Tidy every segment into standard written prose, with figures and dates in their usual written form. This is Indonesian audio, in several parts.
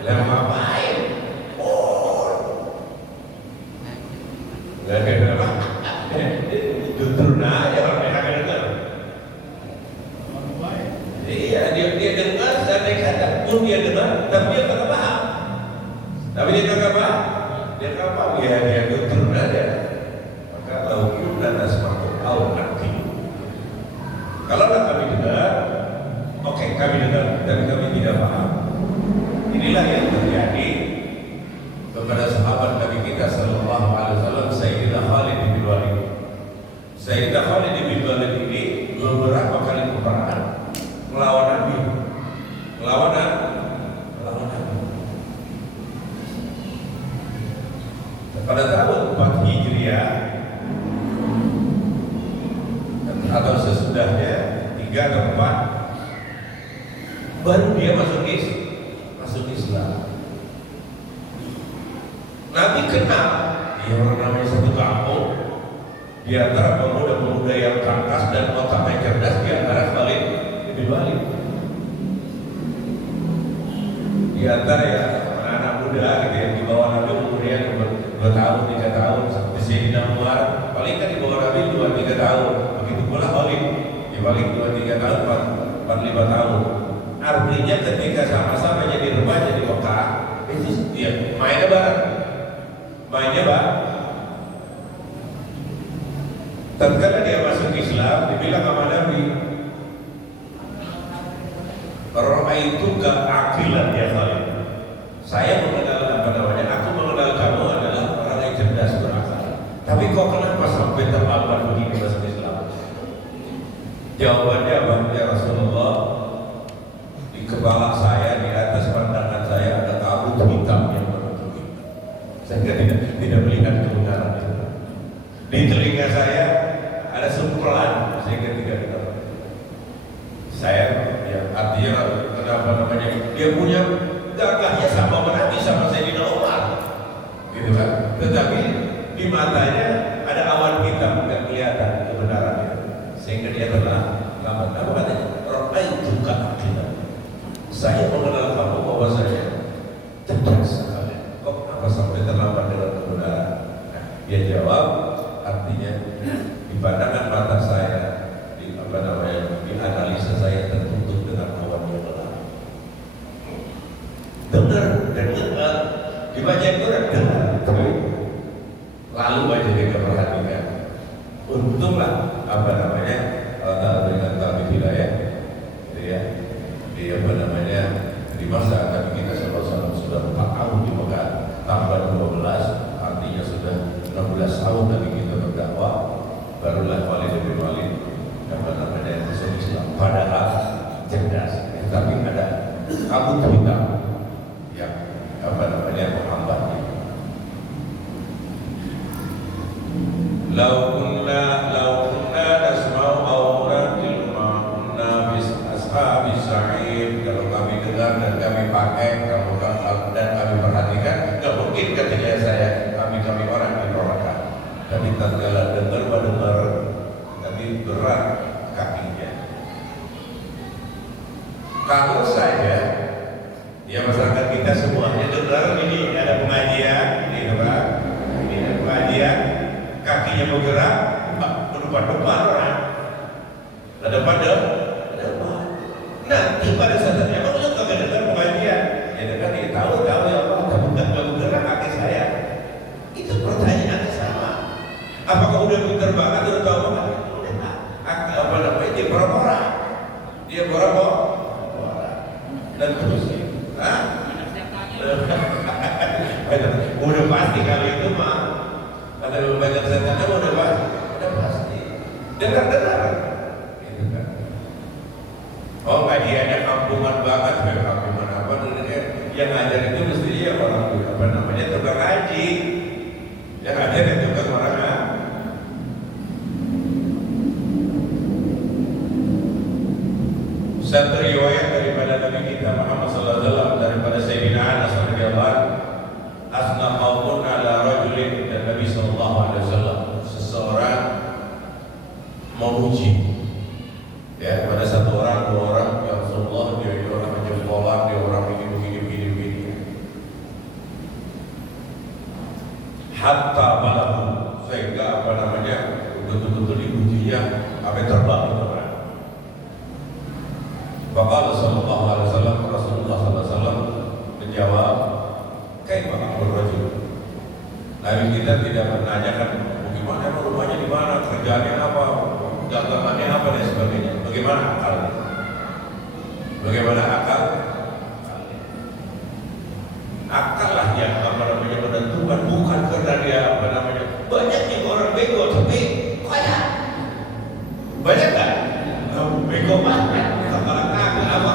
Lah ngapain? Oh, nggak ada apa? Tutur aja kalau mereka dengar. Iya, dia dengar dan kata pun dia dengar, tapi dia kagak paham. Tapi dia kagak paham. Dia kagak paham. Ya dia tutur aja. Maka laukun dan asmaul au nanti. Kalau kami dengar, oke, kami dengar, tapi kami tidak paham. Inilah yang terjadi kepada sahabat Nabi kita sallallahu alaihi wasallam, Sayyidina Khalid bin Walid. Sayyidina Khalid bin Walid ini beberapa kali peperangan melawan Nabi. Melawan Nabi. Pada tahun 4 Hijriah atau sesudahnya 3 atau 4 baru dia masuk Islam. Nabi kenal dia orang namanya satu kampung di antara pemuda-pemuda yang tangkas dan otaknya cerdas di antara Khalid bin Walid. Di antara ya anak muda gitu yang di bawah Nabi umurnya 2 tahun, 3 tahun, seperti Sayyidina Umar paling kan di bawah Nabi 2-3 tahun. Begitu pula Khalid di balik 2-3 tahun, 4-5 tahun. Artinya ketika sama-sama jadi remaja di Mekah, itu dia mainnya bareng. Tatkala dia masuk Islam, dibilang sama Nabi, "Ra'aituka aqilan ya Khalid." Saya mengenal aku mengenal kamu adalah orang yang cerdas berakal. Tapi kok kenapa sampai terlambat begini masuk Islam? Jawabannya apa? Ya Rasulullah, di kepala saya, di atas pandangan saya ada kabut hitam yang menutupi. Saya tidak melihat kebenaran itu. Di telinga saya ada sumpelan sehingga tidak dengar. Saya, ya artinya kenapa namanya? Dia punya gagahnya sama Nabi sama Sayyidina Umar, gitu kan? Tetapi di matanya ada awan hitam, tidak kelihatan kebenarannya, sehingga dia terlambat. Apa katanya? Ra'aituka aqilan. Saya mengenal kamu bahwa saya cerdas sekali. Kok kenapa sampai terlambat dengan kebenaran? Nah, dia jawab, artinya di pandangan mata saya, di analisa saya tertutup dengan awan yang gelap. Dengar dan dengar, dibaca Quran dengar, lalu baca juga perhatikan. Untunglah Allah dengan taufik hidayah, ya. Di di masa Nabi kita SAW sudah 4 tahun di Mekah, tambah 12, artinya sudah 16 tahun Nabi kita berdakwah, barulah Khalid bin Walid masuk Islam. Padahal cerdas, tapi ada kabut hitam yang menghambatnya. Lau kunna nasma'u aw naqil ma kunna bis ashabis sa'id. Kalau kami dengar dan kami pakai, dan kami perhatikan, nggak mungkin katanya kami orang di neraka. Tapi tatkala dengar, kami berat kakinya. Kalau saja ya masyarakat kita semuanya dengar ini ada pengajian, ini ada pengajian, kakinya bergerak, depan orang, depan. Nanti pada saat emang lu kagak dengar pengajian, ya dengar dia tahu ya Allah, tapi nggak bergerak kaki saya. Itu pertanyaan sama. Apakah udah pintar banget udah tahu banget? Dia pura-pura, dan terus, udah pasti kali itu mah. Ada banyak setannya udah pasti. Dengar, gitu kan. Oh kajiannya kampungan banget, kampungan apa? Yang ngajar itu mestinya orang tukang ngaji. Yang ngajar itu tukang orang. Satu riwayat daripada Nabi kita Muhammad SAW, daripada Sayyidina Anas radhiyallahu anhu, asna qaumun ala rajulin, dan Nabi SAW seseorang memuji ya pada satu orang, 2 orang, ya Rasulullah, dia orang menjempolan, dia orang begini. hatta balahu, sehingga apa namanya betul-betul diujinya sampai terbang itu kan. Bapak Sallallahu Alaihi Wasallam, Rasulullah Sallallahu Alaihi Wasallam menjawab, kaifa aqul rajul. Nabi kita tidak menanyakan bagaimana rumahnya di mana, kerjaannya apa, dagangannya apa dan sebagainya. Bagaimana akal? Bagaimana akal? Akal lah yang apa namanya menentukan, bukan karena dia apa namanya banyaknya orang bego tapi kaya. Banyak kan? Bego banget. Apa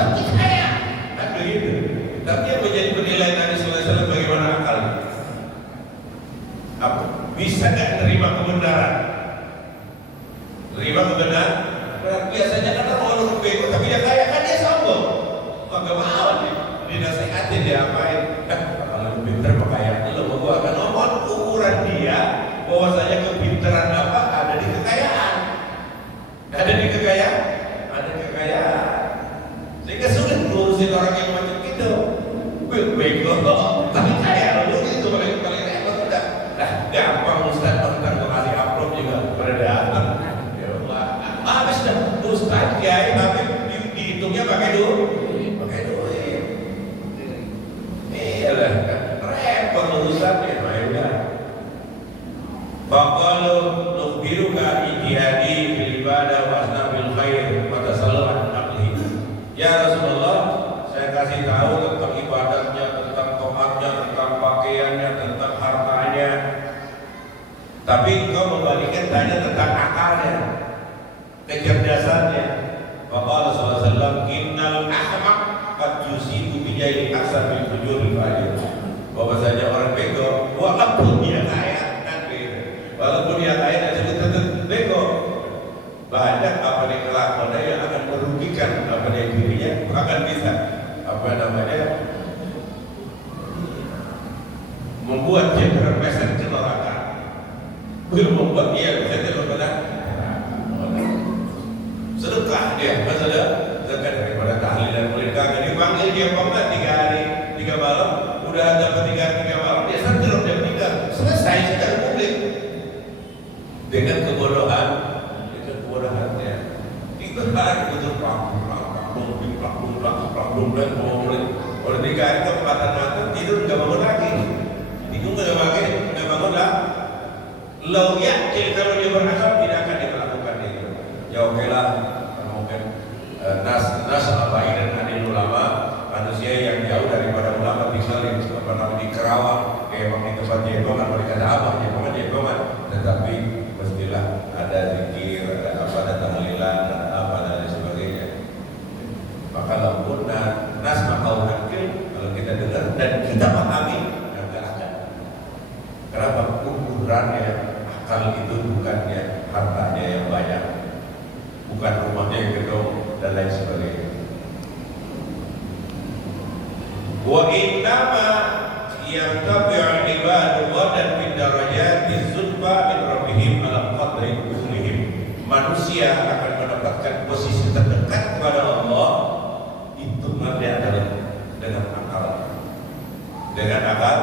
tapi kaya. Kan begitu. Tapi yang menjadi penilaian Nabi Sallallahu Alaihi Wasallam bagaimana akal? Apa? Bisa nggak terima kebenaran? Terima kebenaran? Biasanya kan orang bego tapi dia kaya kan dia sombong. Maka mau dinasehatin dia apain? Kalau pintar kekayaan itu gua akan ngomong ukuran dia bahwasanya kepintaran apa ada di kekayaan. Ada di kekayaan, ada di kekayaan. Sehingga sulit ngurusin orang yang macam itu. Bego, tapi kaya lu itu paling repot udah. Nah, gampang Ustaz tentang gua kasih upload juga pada datang. Ya Allah, habis dah Ustaz kiai tapi dihitungnya pakai duit. Pakai duit. Iyalah, repot urusannya, mainnya. Faqalu nukhbiruka ijtihadi bil ibadah wa asnabil khair wa tasalluhan naqli. Ya Rasulullah, saya kasih tahu tentang ibadahnya, tentang toatnya, tentang pakaiannya, tentang hartanya. Tapi engkau membalikkan tanya tentang akalnya, kecerdasannya. Faqala sallallahu alaihi wasallam, innal ahmaq qad yusibu bi jaili aksar min fujuril fajir. Bahwasanya orang bego walaupun dia kaya kan bego. Walaupun dia kaya dan tetap bego. Banyak apa yang kelakuannya yang akan merugikan apa yang dirinya akan bisa apa namanya membuat dia terpesat ke neraka. Belum membuat dia bisa terpesat. Sedekah dia, masalah zakat daripada tahlilan mulai kagak dipanggil dia pernah 3 hari 3 malam, udah dapat 3 malam dia sentuh dia meninggal, selesai sudah publik dengan kebodohannya itu hari betul plak dan mau mulai oleh 3 hari kepatan tidur nggak bangun lagi, tidur nggak bangun lah. Lau yakin kalau dia berakal tidak akan dia melakukan itu. Ya oke lah, mungkin nas abai dan adil ulama, manusia yang jauh daripada ulama misalnya apa namanya di Kerawang, emang di tempat jegongan, mereka kata apa jegongan, tetapi mestilah ada zikir, ada apa, ada tahlilan, ada apa dan lain sebagainya. Maka lampun nas makau hakil kalau kita dengar dan kita pahami nggak akan. Kenapa? Ukurannya akal itu bukannya hartanya yang banyak, bukan rumahnya yang gedung dan lain sebagainya. Wa innama yantabi'u ibadullah dan fid darajati zulfa min rabbihim ala qadri usulihim. Manusia akan mendapatkan posisi terdekat kepada Allah itu nanti adalah dengan akal. Dengan akal.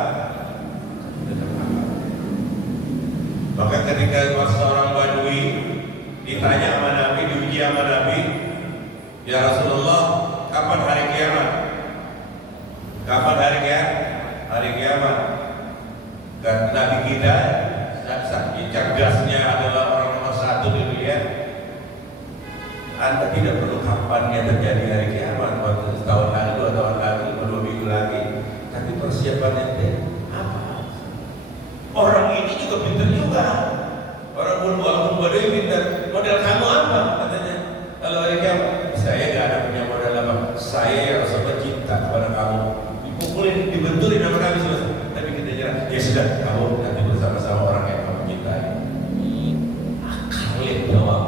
Maka ketika seorang Badui ditanya sama Nabi, diuji sama Nabi, ya Rasulullah, kapan hari kiamat? Kapan hari kiamat? Hari kiamat. Dan Nabi kita, saking cerdasnya adalah orang nomor 1 di dunia. Anda tidak perlu kapannya terjadi hari kiamat, waktu setahun lagi, 2 tahun lagi, 2 minggu lagi. Tapi persiapannya apa? Orang ini juga pintar juga. Orang Badui pintar. Modal kamu apa? Katanya. Kalau hari kiamat, saya nggak ada punya modal apa. Saya yang Rasulullah cinta kepada kamu. Dipukulin, dibenturin sama kami selesai. Tapi kita nyerah. Ya sudah, kamu nanti bersama-sama orang yang kamu cintai. Akal yang jawab.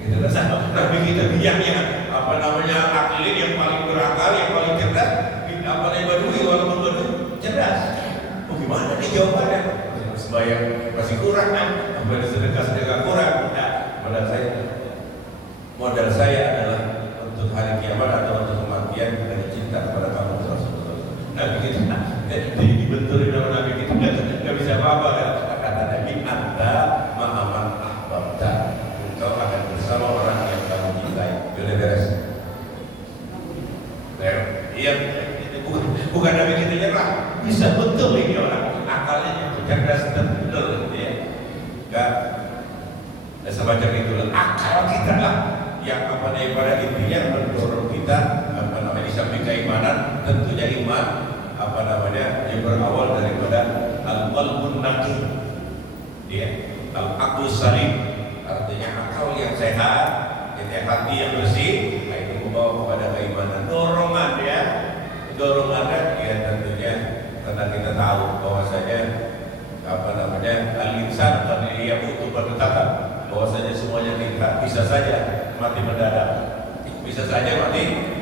Gitu kan? Nabi kita biangnya apa namanya akil yang paling berakal, yang paling cerdas. Apa namanya Badui, walaupun Badui cerdas. Gimana nih jawabannya? Sembayang masih kurang kan? Sampai sedekah kurang. Nah, modal saya adalah untuk hari kiamat atau untuk kematian dan cinta kepada kamu Rasulullah. Nabi kita dibenturin sama Nabi kita nggak Bukan Nabi kita nyerah, bisa betul ini orang akalnya cerdas dan betul, ya. Enggak semacam itulah akal kita lah yang pada intinya mendorong kita di samping keimanan tentunya iman yang berawal daripada al-qalbun naqi, ya, al-aqlu salim, artinya akal yang sehat, hati yang bersih, itu membawa kepada keimanan. Dorongannya ya tentunya karena kita tahu bahwasanya al-insan tadi dia butuh berdekatan, bahwasanya semuanya kita bisa saja mati mendadak, bisa saja mati.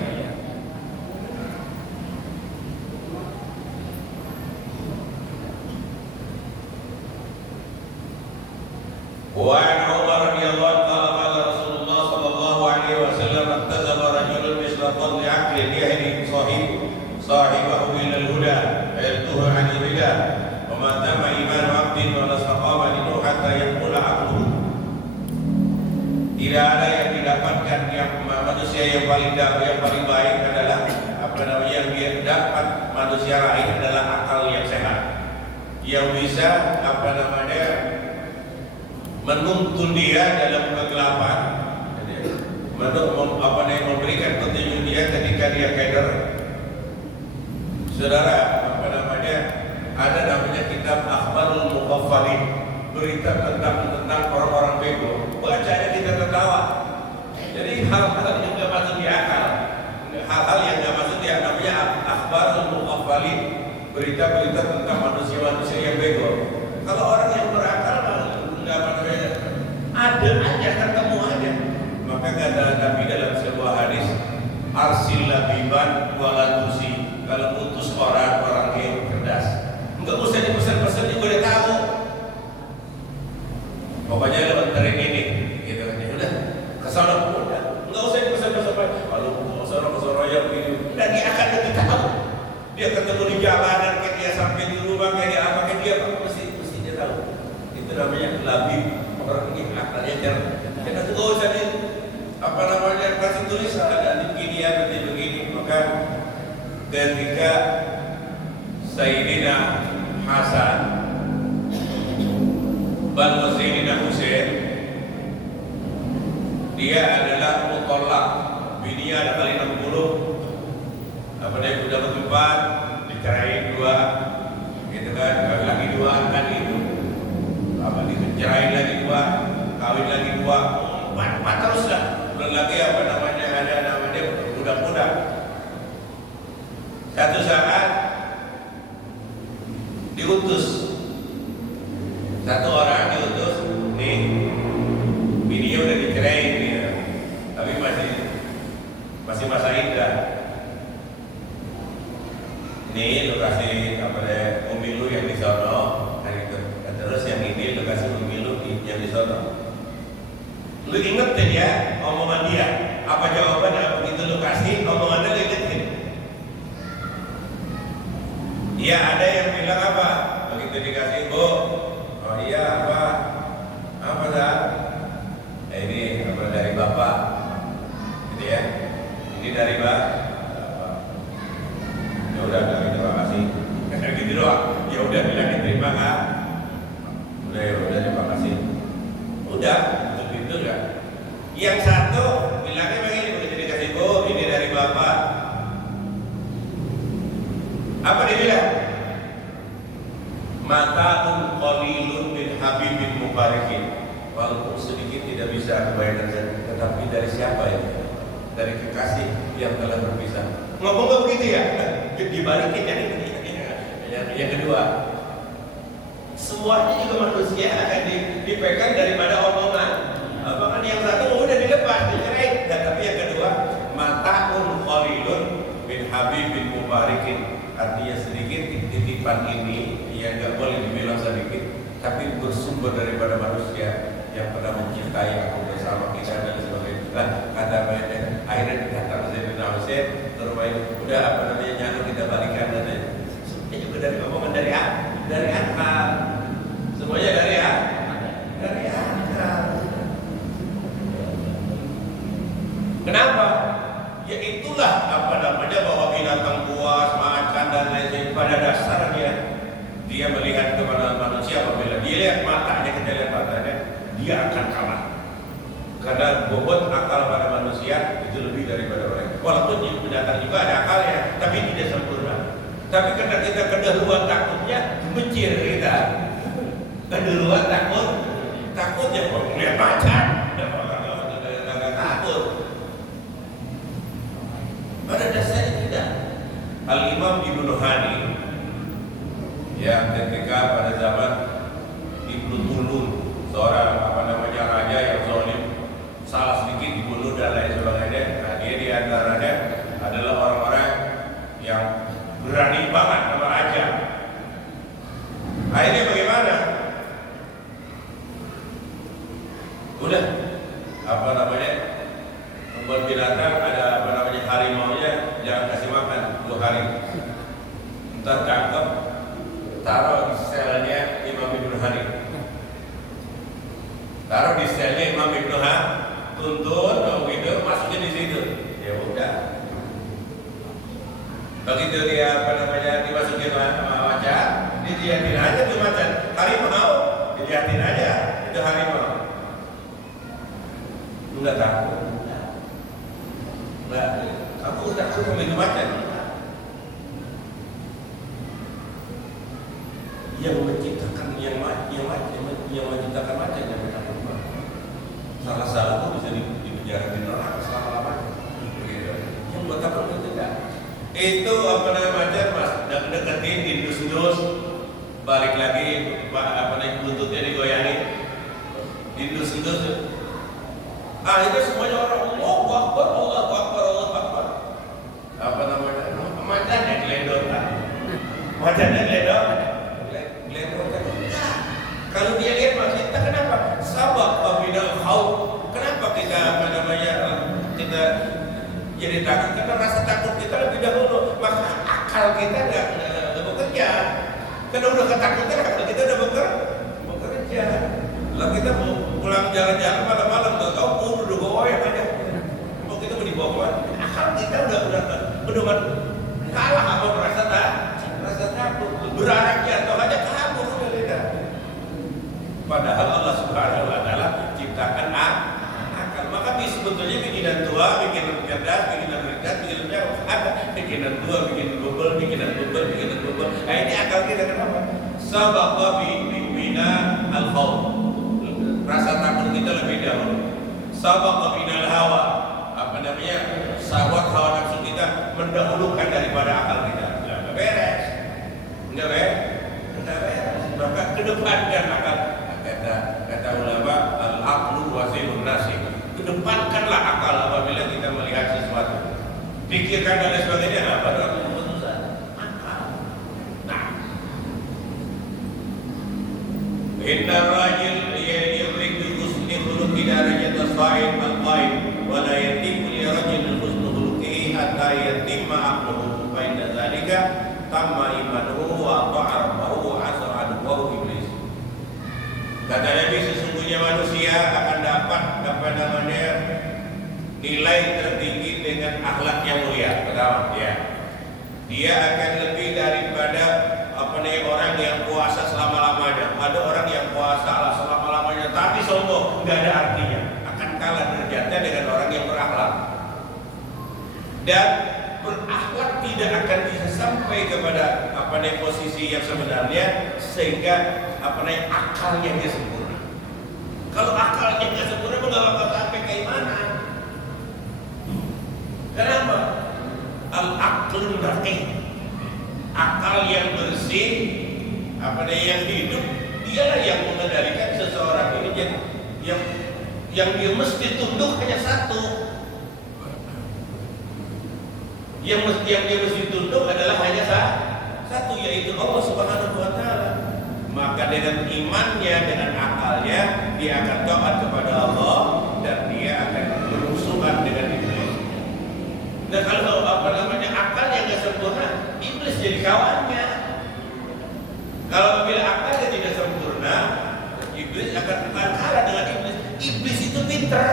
Wa Umar radhiyallahu anhu qala Rasulullah sallallahu alaihi wasallam ittazama rajulun misla dhanni aqli yahdi sahibahu ila al-huda ayatuhu 'anil rida wa ma tama iman 'abdin wa la istaqama dinu hatta yaqula 'aqluhu. Tidak ada yang didapatkan yang manusia yang paling baik adalah yang dia dapat manusia lain adalah akal yang sehat yang bisa menuntun dia dalam kegelapan, memberikan petunjuk dia ketika dia keder. Saudara, ada namanya kitab Akhbarul Mughaffalin, berita tentang orang-orang bego. Bacanya kita tertawa. Jadi hal-hal yang nggak masuk di akal, hal-hal yang nggak masuk di akal, namanya Akhbarul Mughaffalin, berita-berita tentang manusia-manusia yang bego. Kalau orang yang berakal ada aja, ketemu aja. Maka kata Nabi dalam sebuah hadis, arsil labiban walatusi, kalau utus orang yang cerdas, enggak usah dipesan-pesan juga udah tahu. Pokoknya lewat tren ini, gitu kan? Udah kesana udah, enggak usah dipesan-pesan. Kalau kesana yang begini, dan dia akan lebih tahu. Dia ketemu di jalanan, kayak dia sampai di rumah, kayak dia apa, kayak dia mesti dia tahu. Itu namanya labib. Orang ini akalnya cerdas. Kita tuh gak usah kasih tulis ada begini nanti begini. Maka ketika Sayyidina Hasan dan Sayyidina Husain, dia adalah mutallaq, bininya ada kali 60, dia sudah bertempat, dicerain 2, gitu kan, lagi 2 kan itu. Dicerain lagi 2, kawin lagi 2, 4 terus lah. Belum lagi ada budak-budak. Satu saat diutus, satu orang diutus, nih bininya udah dicerain dia, tapi masih masa iddah. Nih lu kasih umi lu yang di sono. Terus yang ini lu kasih pemilu yang di sono. Lu ingetin ya omongan dia. Apa jawabannya? Begitu lu kasih omongannya, lu ingetin. Iya, ada yang bilang apa? Begitu dikasih, Bu, oh iya apa dah? Ini dari Bapak, gitu ya. Ini dari Bapak. Ya udah, terima kasih. Gitu doang. Ya udah, bilang terima kasih. Udah terima kasih. Udah, begitu kan. Yang satu bilangnya begini, begitu dikasih, Bu, ini dari Bapak. Apa dia bilang? Mata'un qalilun min habibin mubarakin. Walaupun sedikit tidak bisa kebayangkan, tetapi dari siapa ini? Dari kekasih yang telah berpisah. Ngomong nggak begitu ya? Dibalikin jadi yang kedua. Semuanya juga manusia akan dipegang daripada omongan. Bahkan yang satu udah dilepas, dicerai. Tapi yang kedua, mata'un qalilun min habibin mubarakin. Artinya sedikit titipan ini yang nggak boleh dibilang sedikit, tapi bersumber daripada manusia yang pernah mencintai aku bersama kita dan sebagainya. Nah, kata mereka, akhirnya datang Sayyidina Husain, terus udah nyanu kita balikan dan semuanya juga dari omongan dari akal, semuanya dari akal. Kenapa? Ya itulah bahwa binatang buas, macan dan pada dasarnya dia melihat kepada manusia, apabila dia lihat matanya, kita lihat matanya, dia akan kalah. Karena bobot akal pada manusia itu lebih daripada orang. Walaupun binatang juga ada akalnya, tapi tidak sempurna. Tapi karena kita keduluan takutnya, mencir kita. Keduluan takutnya kok melihat macan, nggak takut. Pada dasarnya tidak. Al-Imam Ibnu Hani, ya, ketika pada zaman Ibnu Tulun, seorang raja yang zalim, salah sedikit dibunuh dan lain sebagainya. Nah, dia di antaranya adalah orang-orang yang berani banget sama raja. Akhirnya bagaimana? Udah membuat binatang ada harimaunya, jangan kasih makan 2 hari. Ntar tangkap, taruh di selnya Imam Ibnu Hani. Taruh di selnya Imam Ibnu Hani, tuntun, begitu, masukin di situ. Ya udah. Begitu dia dimasukin macan, dilihatin aja tuh macan. Harimau, dilihatin aja itu harimau. Enggak takut. Enggak. Aku takut sama itu macan. Yang menciptakan yang menciptakan macan yang takut. Salah itu bisa dipenjara di neraka selama-lamanya. Begitu. Yang buat takut itu tidak. Itu macan mas, deketin dindus-dus, balik lagi buntutnya digoyangin, dindus-dus. Itu semuanya orang Allahu Akbar, Allahu Akbar, Allahu Akbar. Macannya geledotan. Macannya geledotan. Kalau dia lihat mas, kita kenapa? Sabab pembina khauf. Kenapa kita kita jadi takut? Karena rasa takut kita lebih dahulu. Maka akal kita nggak bekerja. Karena udah ketakutan, akal kita udah bekerja. Lalu kita mau pulang jalan-jalan malam-malam, nggak tahu udah goyang aja. Mau kita mau dibawa, akal kita udah kalah apa merasa takut, beranak jatuh aja kabur udah tidak. Padahal Allah Subhanahu Wa Taala ciptakan akal. Maka sebetulnya bikinan tua, bikinan cerdas, bikinan cerdas, bikinan jauh ada. Bikinan tua, bikinan bebel. Nah ini akal kita kenapa? Sabab bina al-khauf. Rasa takut kita lebih dahulu. Sabaq binal hawa, syahwat hawa nafsu kita mendahulukan daripada akal kita. Enggak beres. Maka kedepankan akal. Kata ulama, al-aqlu wasilun nasi. Kedepankanlah akal apabila kita melihat sesuatu. Pikirkan dan sebagainya, baru keputusan. Akal. Nah, inna rajul darajat as-sa'id al-qaid wa la yatimmu li rajulin husnu khuluqihi hatta yatimma aqluhu fa inna dzalika tamma imanuhu wa ta'a rabbahu wa as'a aduwwahu iblis. Kata Nabi, sesungguhnya manusia akan dapat nilai tertinggi dengan akhlak yang mulia. Pertama, dia akan lebih daripada orang yang puasa selama-lamanya. Ada orang yang puasa selama-lamanya tapi sombong, nggak ada artinya. Akan kalah derajatnya dengan orang yang berakhlak. Dan berakhlak tidak akan bisa sampai kepada posisi yang sebenarnya, sehingga akalnya dia sempurna. Kalau akalnya nggak sempurna, nggak bakal sampai keimanan. Kenapa? Al-aqlun raqih. Akal yang bersih, yang hidup, dialah yang mengendalikan seseorang ini. Yang dia mesti tunduk hanya satu. Yang dia mesti tunduk adalah hanya satu, yaitu Allah Subhanahu Wa Taala. Maka dengan imannya, dengan akalnya, dia akan taat kepada Allah dan dia akan bermusuhan dengan iblis. Dan kalau akal yang nggak sempurna, iblis jadi kawannya. Kalau bila akalnya tidak sempurna, iblis akan kalah dengan iblis. Iblis itu pinter.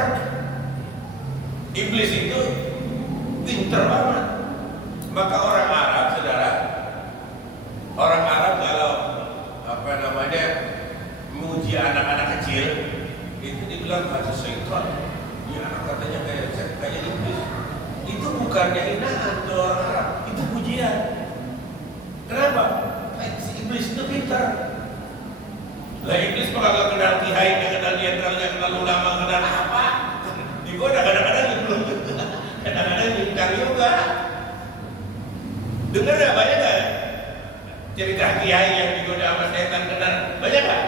Iblis itu pinter banget. Maka orang Arab, saudara, Dengar nggak banyak nggak cerita kiai yang digoda sama setan benar? Banyak nggak?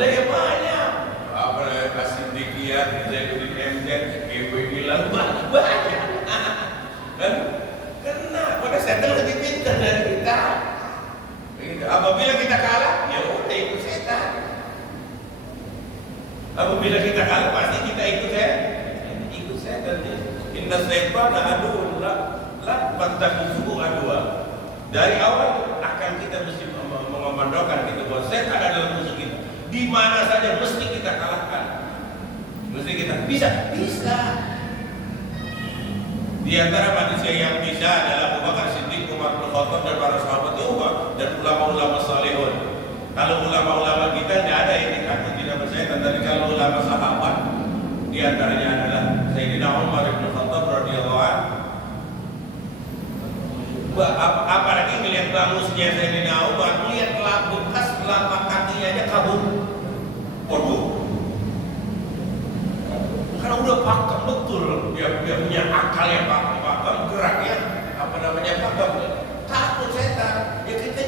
Lagi banyak. Apa kasih dikiat, Zainuddin MZ, ibu bilang banyak. Kan? Karena pada setan lebih pintar dari kita. Apabila kita kalah, ya udah ikut setan. Apabila kita kalah, pasti kita ikut setan. Inna syaitana aduun la fattakhidhuhu aduwa. Dari awal akan kita mesti mengomandangkan gitu bahwa setan adalah musuh kita. Di mana saja mesti kita kalahkan. Mesti kita bisa. Di antara manusia yang bisa adalah Abu Bakar Siddiq, Umar bin Khattab dan para sahabat Yahud dan ulama-ulama salihun. Kalau ulama-ulama kita tidak ada yang takut tidak bersetan. Tapi kalau ulama sahabat, di antaranya adalah Sayyidina Umar bin Khattab radhiyallahu anhu. Apalagi melihat bangusnya Sayyidina Umar, melihat bekas telapak kakinya aja kabur. Waduh. Karena udah pakem betul, dia punya akal yang pakem, geraknya pakem. Takut setan. Ya kita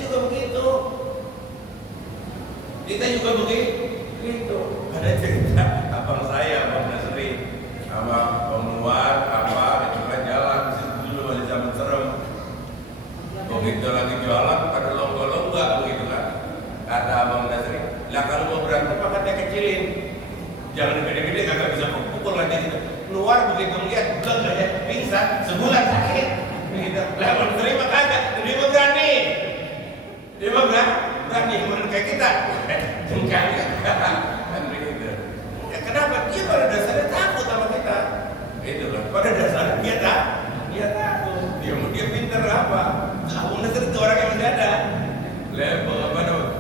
juga begitu. Ada cerita abang saya, Abang Nasri, sama pengeluar apa itu kan jalan dulu masih zaman serem. Begitu lagi jualan pada longga-longga begitu kan. Kata Abang Nasri, lah kalau mau berantem maka dia kecilin. Jangan gede-gede kagak bisa pukul lagi gitu. Keluar begitu lihat enggak ya pingsan sebulan sakit. Begitu. Lah Abang Nasri mah kagak, dia mah berani. Berani kayak kita. Jengkangnya. Kan begitu. Ya kenapa? Dia pada dasarnya takut sama kita. Itu kan. Pada dasarnya dia takut. Dia pintar apa? Abang Nasri itu orang yang masih ada. Level apa namanya?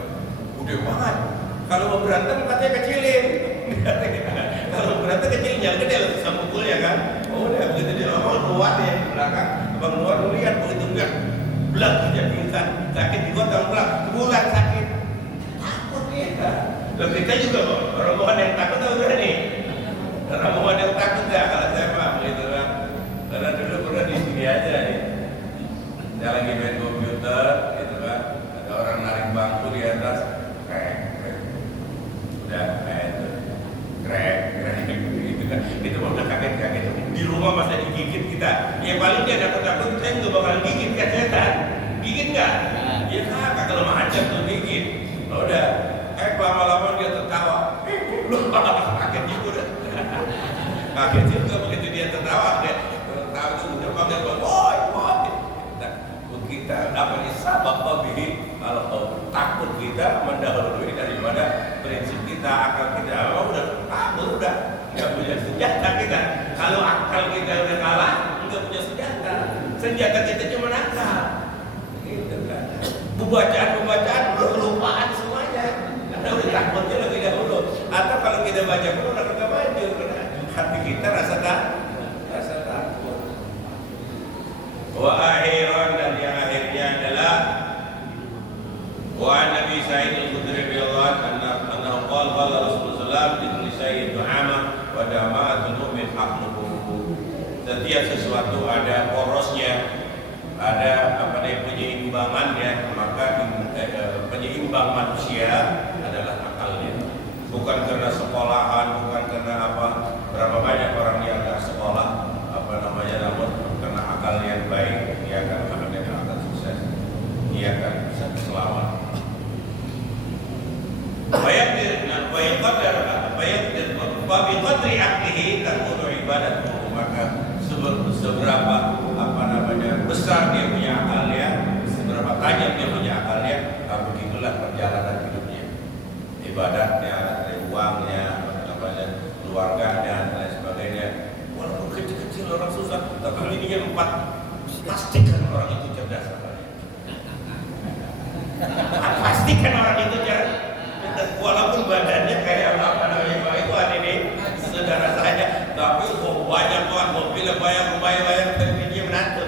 Udah banget. Kalau mau berantem katanya kecilin. Kalau berantem kecilin jangan gede lah susah pukulnya kan. Oh udah begitu dia keluar ya di belakang. Abang keluar lihat begitu enggak. Belak dia pingsan. Sakit di kota sebulan sakit. Takut dia. Lalu kita juga kok rombongan yang takut atau berani? Rombongan yang takut ya kalau saya mah gitu kan. Karena dulu pernah di sini aja nih. Saya lagi main komputer gitu kan. Ada orang narik bangku di atas. Krek. Udah kayak itu. Krek gitu kan. Itu udah kaget. Di rumah masa digigit kita. Ya paling dia takut saya nggak bakal gigit kan setan. Gigit nggak? Ya kagak kalau macam tuh gigit. Udah. Lama-lama dia tertawa. Kaget juga. Kaget juga begitu dia tertawa. Dia tertawa itu udah panggil boy. Kita dapat sabab lebih kalau takut kita mendahului daripada prinsip kita, akal kita. Udah takut udah nggak punya senjata kita. Kalau akal kita udah kalah, nggak punya senjata. Senjata kita cuma akal. Gitu kan. Pembacaan kelupaan semuanya. Karena udah takutnya lebih dahulu. Atau kalau kita baca pun udah kagak maju. Hati kita rasa takut. Wa akhiran dan yang akhirnya adalah wa Nabi Sa'id al-Khudri radhiyallahu anhu qala Rasulullah sallallahu alaihi wasallam du'ama wa dama'atun min haqnuhu. Setiap sesuatu ada porosnya, ada penyeimbangnya, maka penyeimbang manusia adalah akalnya. Bukan karena sekolahan, bukan karena apa berapa banyak orang yang nggak sekolah namun karena akal yang baik dia akan sukses, dia akan bisa selamat. Babi qadri aklihi takunu ibadatuhu, maka seberapa besar dia punya akalnya, seberapa tajam dia punya akalnya, begitulah perjalanan hidupnya, ibadahnya, uangnya, keluarganya dan lain sebagainya. Walaupun kecil-kecil orang susah, tapi ininya 4, pastikan orang itu cerdas. Pastikan orang itu cerdas. Walaupun badannya kayak Pak Iwan ini, saudara saya, tapi banyak banget mobilnya bayar, tapi dia menantu.